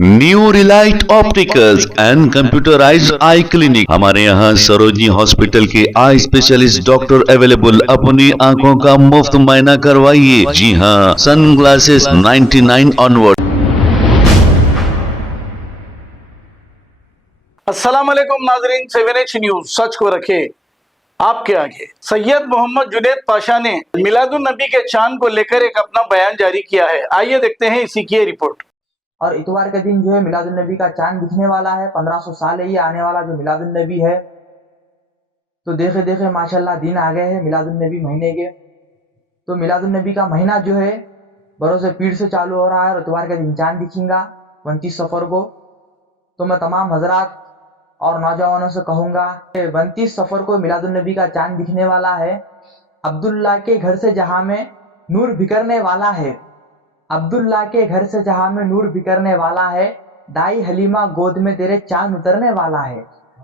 New Relight opticals and computerised I clinic. हमारे यहाँ Sarojini hospital के आई स्पेशलिस्ट डॉक्टर अवेलेबल। अपनी आंखों का मुफ्त मुआयना करवाइए। जी हाँ, सन ग्लासेस 99 ऑनवर्ड। अस्सलाम वालेकुम नाजरीन, 7H न्यूज सच को रखे आपके आगे। सैयद मोहम्मद जुनैद पाशा ने मिलादुन नबी के चांद को लेकर एक अपना बयान जारी किया है। आइए देखते हैं इसी की रिपोर्ट। और इतवार के दिन जो है मिलादुन नबी का चांद दिखने वाला है। 1500 साल है ये आने वाला जो मिलादुन नबी है। तो देखे देखे माशाल्लाह दिन आ गए हैं मिलादुन नबी महीने के। तो मिलादुन नबी का महीना जो है बरोज़ पीर से चालू हो रहा है और इतवार के दिन चांद दिखेगा 29 सफ़र को। तो मैं तमाम हजरात और नौजवानों से कहूँगा कि 29 सफ़र को मिलादुन नबी का चांद दिखने वाला है। अब्दुल्ला के घर से जहाँ में नूर बिखरने वाला है। अब्दुल्ला के घर से जहाँ में नूर बिखरने वाला है। दाई हलीमा गोद में तेरे चांद उतरने वाला है।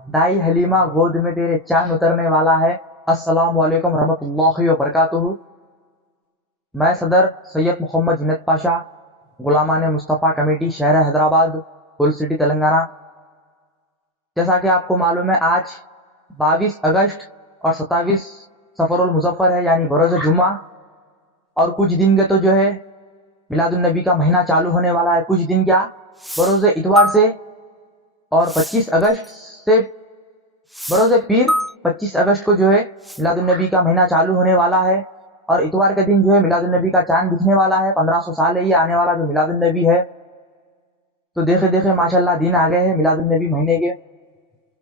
दाई हलीमा गोद में तेरे चांद उतरने वाला है। अस्सलामु अलैकुम रहमतुल्लाहि व बरकातुहू। मैं सदर सैयद मोहम्मद जुनैद पाशा, गुलामान मुस्तफ़ा कमेटी, शहर हैदराबाद, होल सिटी, तेलंगाना। जैसा कि आपको मालूम है आज 22 अगस्त और 27 सफ़रुल मुज़फ़्फ़र है, यानी बरोज़ जुम्मा। और कुछ दिन के तो जो है मिलादुन नबी का महीना चालू होने वाला है। कुछ दिन क्या, बरोज़ इतवार से और 25 अगस्त से बरोज़ पीर 25 अगस्त को जो है मिलादुन नबी का महीना चालू होने वाला है। और इतवार के दिन जो है मिलादुन नबी का चांद दिखने वाला है। 1500 साल है ये आने वाला जो मिलादुन नबी है। तो देखे देखे माशाल्लाह दिन आ गए हैं मिलादुन नबी महीने के।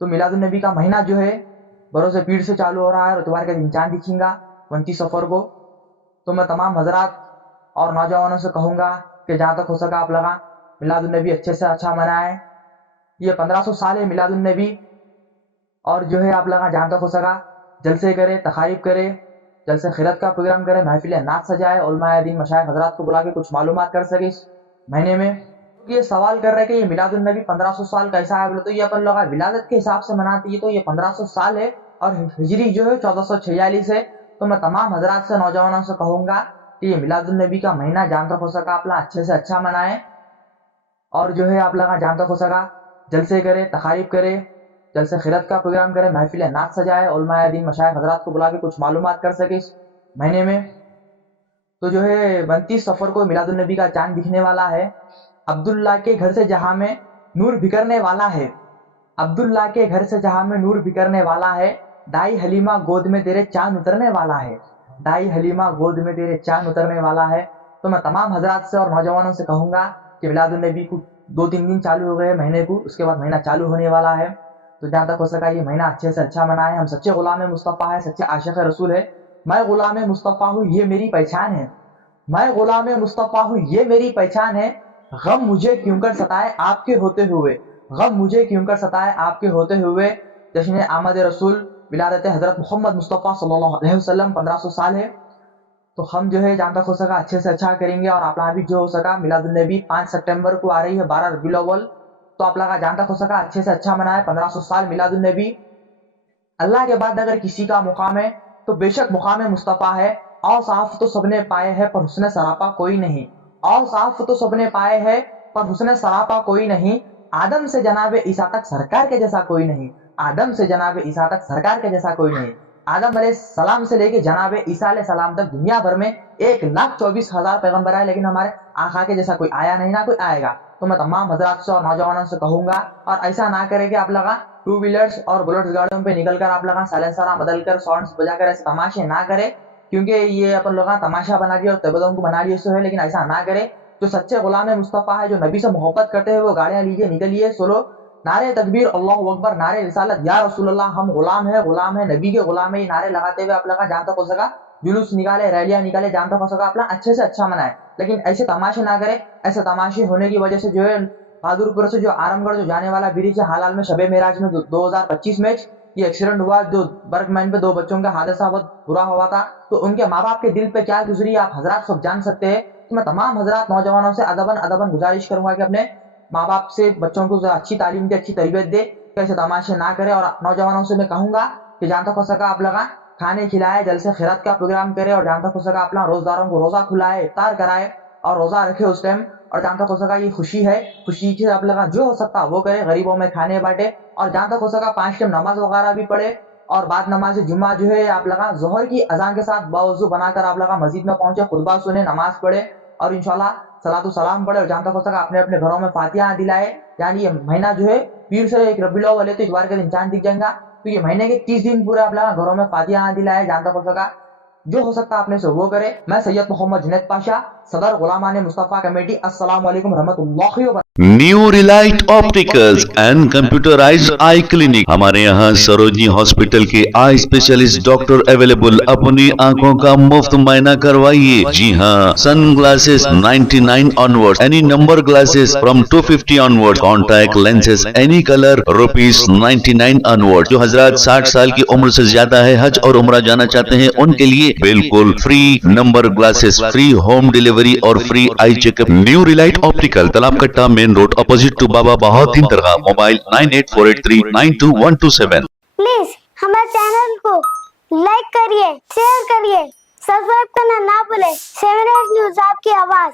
तो मिलादुन नबी का महीना जो है बरोज़ पीर से चालू हो रहा है और इतवार के दिन चांद दिखेगा 29 सफ़र को। तो मैं तमाम हजरात और नौजवानों से कहूँगा कि जहाँ तक हो सका आप लगा मिलादुन नबी अच्छे से अच्छा मनाएं। ये 1500 साल है मिलादुन नबी। और जो है आप लगा जहाँ तक हो सका जलसे करे, तकारीब करे, जलसे खिरत का प्रोग्राम करे, महफिल नात सजाए, उलमाए दीन मशाइख हजरात को बुला के कुछ मालूमात कर सके इस महीने में। ये सवाल कर रहे हैं कि ये मिलादुन नबी 1500 साल कैसा है। बोले तो ये अपन लोग विलादत के हिसाब से मनाते हैं, तो ये 1500 साल है और हिजरी जो है 1446 है। तो मैं तमाम हजरात से, नौजवानों से कहूँगा कि ये मिलादुन नबी का महीना जहाँ तक हो सका आप लोग अच्छे से अच्छा मनाएं। और जो है आप लोग जहाँ तक हो सका जलसे करे, तकारीब करे, जलसे खिरत का प्रोग्राम करे, महफिल नात सजाए, उलमाए दीन मशाइख हजरात को बुला के कुछ मालूमात कर सके इस महीने में। तो जो है 29 सफ़र को मिलादुन नबी का चांद दिखने वाला है। अब्दुल्ला के घर से जहाँ में नूर बिखरने वाला है। अब्दुल्ला के घर से जहाँ में नूर बिखरने वाला है। दाई हलीमा गोद में तेरे चांद उतरने वाला है। दाई हलीमा गोद में तेरे चांद उतरने वाला है। तो मैं तमाम हजरात से और नौजवानों से कहूँगा कि मिलादुन नबी को 2-3 दिन चालू हो गए महीने को, उसके बाद महीना चालू होने वाला है। तो जहाँ तक हो सका ये महीना अच्छे से अच्छा मनाएं। हम सच्चे गुलाम मुस्तफ़ा है, सच्चे आशिक़ रसूल है। मैं गुलाम मुस्तफ़ा हूँ, ये मेरी पहचान है। मैं गुलाम मुस्तफ़ा हूँ, ये मेरी पहचान है। गम मुझे क्यों कर सताए आपके होते हुए, गम मुझे क्यों कर सताए आपके होते हुए। जश्न आमद रसूल विलादत हज़रत मोहम्मद मुस्तफ़ा सल्लल्लाहु अलैहि वसल्लम 1500 साल है। तो हम जो है जहाँ तक हो सका अच्छे से अच्छा करेंगे। और आप भी जो हो सका मिलादुन नबी 5 सितंबर को आ रही है, 12 रबीउल अव्वल। तो आप लगा जहाँ तक हो सका अच्छे से अच्छा मनाए 1500 साल मिलादुन नबी। अल्लाह के बाद अगर किसी का मुकाम है तो बेशक मुकाम मुस्तफ़ा है। औसाफ तो सबने पाए हैं पर हुस्न सरापा कोई नहीं। औसाफ तो सबने पाए हैं पर हुस्न सरापा कोई नहीं। आदम से जनाब ईसा तक सरकार के जैसा कोई नहीं। आदम से जनाब ईसा तक सरकार के जैसा कोई नहीं। आदम अलैहिस्सलाम से लेके जनाब ईसा अलैहिस्सलाम तक दुनिया भर में 1,24,000 पैगंबर आए, लेकिन हमारे आका के जैसा कोई आया नहीं, ना कोई आएगा। तो मैं तमाम हजरात से और नौजवानों से कहूँगा, और ऐसा ना करे कि आप लगा 2 व्हीलर्स और बुलेट्स गाड़ियों पे निकल कर आप लगा साइलेंसर बदल कर साउंड्स बजा कर ऐसे तमाशे ना करे, क्योंकि ये अपन लोग तमाशा बना लिया और तबदों को बना लिया है। लेकिन ऐसा ना करे। जो सच्चे गुलाम मुस्तफ़ा है, जो नबी से मोहब्बत करते हैं, वो गाड़ियाँ लीजिए, निकलिए, सोलो, नारे तकबीर, अल्लाहु अकबर, नारे रिसालत, या रसूलुल्लाह, हम गुलाम है, नबी के गुलाम है, ये नारे लगाते हुए आप लगा जहाँ तक हो सका जुलूस निकाले, रैलियाँ निकाले, जहाँ तक हो सका अपना अच्छे से अच्छा मनाए। लेकिन ऐसे तमाशे ना करे। ऐसे तमाशे होने की वजह से जो है बहादुरपुर से जो आरामगढ़ जो जाने वाला ब्रिज है, हाल में शबे मेराज में 2025 में ये एक्सीडेंट हुआ, जो बर्गमैन पे 2 बच्चों का हादसा बहुत बुरा हुआ था। तो उनके माँ बाप के दिल पे क्या गुजरी आप हजरात सब जान सकते हैं। तो मैं तमाम हजरात नौजवानों से अदबन गुजारिश करूंगा कि अपने माँ बाप से बच्चों को अच्छी तालीम दे, अच्छी तरबियत दे, कैसे तमाशे ना करे। और नौजवानों से मैं कहूँगा कि जहाँ तक हो सका आप लगा खाने खिलाए, जलसे खिरात का प्रोग्राम करे, और जहाँ तक हो सका अपना रोजदारों को रोजा खुलाए, इफ्तार कराए और रोजा रखे उस टाइम। اور جہاں تک ہو سکا یہ خوشی ہے, خوشی سے آپ لوگ جو ہو سکتا وہ کرے, غریبوں میں کھانے بانٹے, اور جہاں تک ہو سکا 5 ٹائم نماز وغیرہ بھی پڑھے, اور بعد نماز جمعہ جو ہے آپ لوگ ظہر کی اذان کے ساتھ باوضو بنا کر آپ لوگ مسجد میں پہنچے, خطبہ سنے, نماز پڑھے اور انشاءاللہ صلاۃ و سلام پڑھے, اور جہاں تک ہو سکا اپنے اپنے گھروں میں فاتحہ دلائے. یعنی یہ مہینہ جو ہے پیر سے ایک ربیع الاول ہے تو اتوار کے دن چاند دکھ جائے گا, تو یہ مہینے کے 30 دن پورے آپ لوگ گھروں میں فاتحہ دلائے, جہاں تک ہو سکا جو ہو سکتا آپ نے سے وہ کرے. میں سید محمد جنید پاشا, صدر غلامان مصطفیٰ کمیٹی. السلام علیکم ورحمۃ اللہ وبرکاتہ. New Relight Opticals and computerised eye clinic. ہمارے یہاں سروجنی ہاسپٹل کے آئی اسپیشلسٹ ڈاکٹر اویلیبل. اپنی آنکھوں کا مفت معائنہ کروائیے. جی ہاں, sun glasses 99 onward, any number glasses from 250 onward, contact lenses any colour ₹99 onward. جو حضرات 60 سال کی عمر سے زیادہ ہے, حج اور عمرہ جانا چاہتے ہیں, ان کے لیے بالکل free number glasses, free home delivery اور free eye check up. New Relight optical, Talab Katta main road, opposite to Baba Bahauddin درگاہ. موبائل 9848392127. پلیز ہمارے چینل کو لائک کریے, شیئر کریے, سبسکرائب کرنا نہ بھولے. 7 نیوز آپ کی آواز.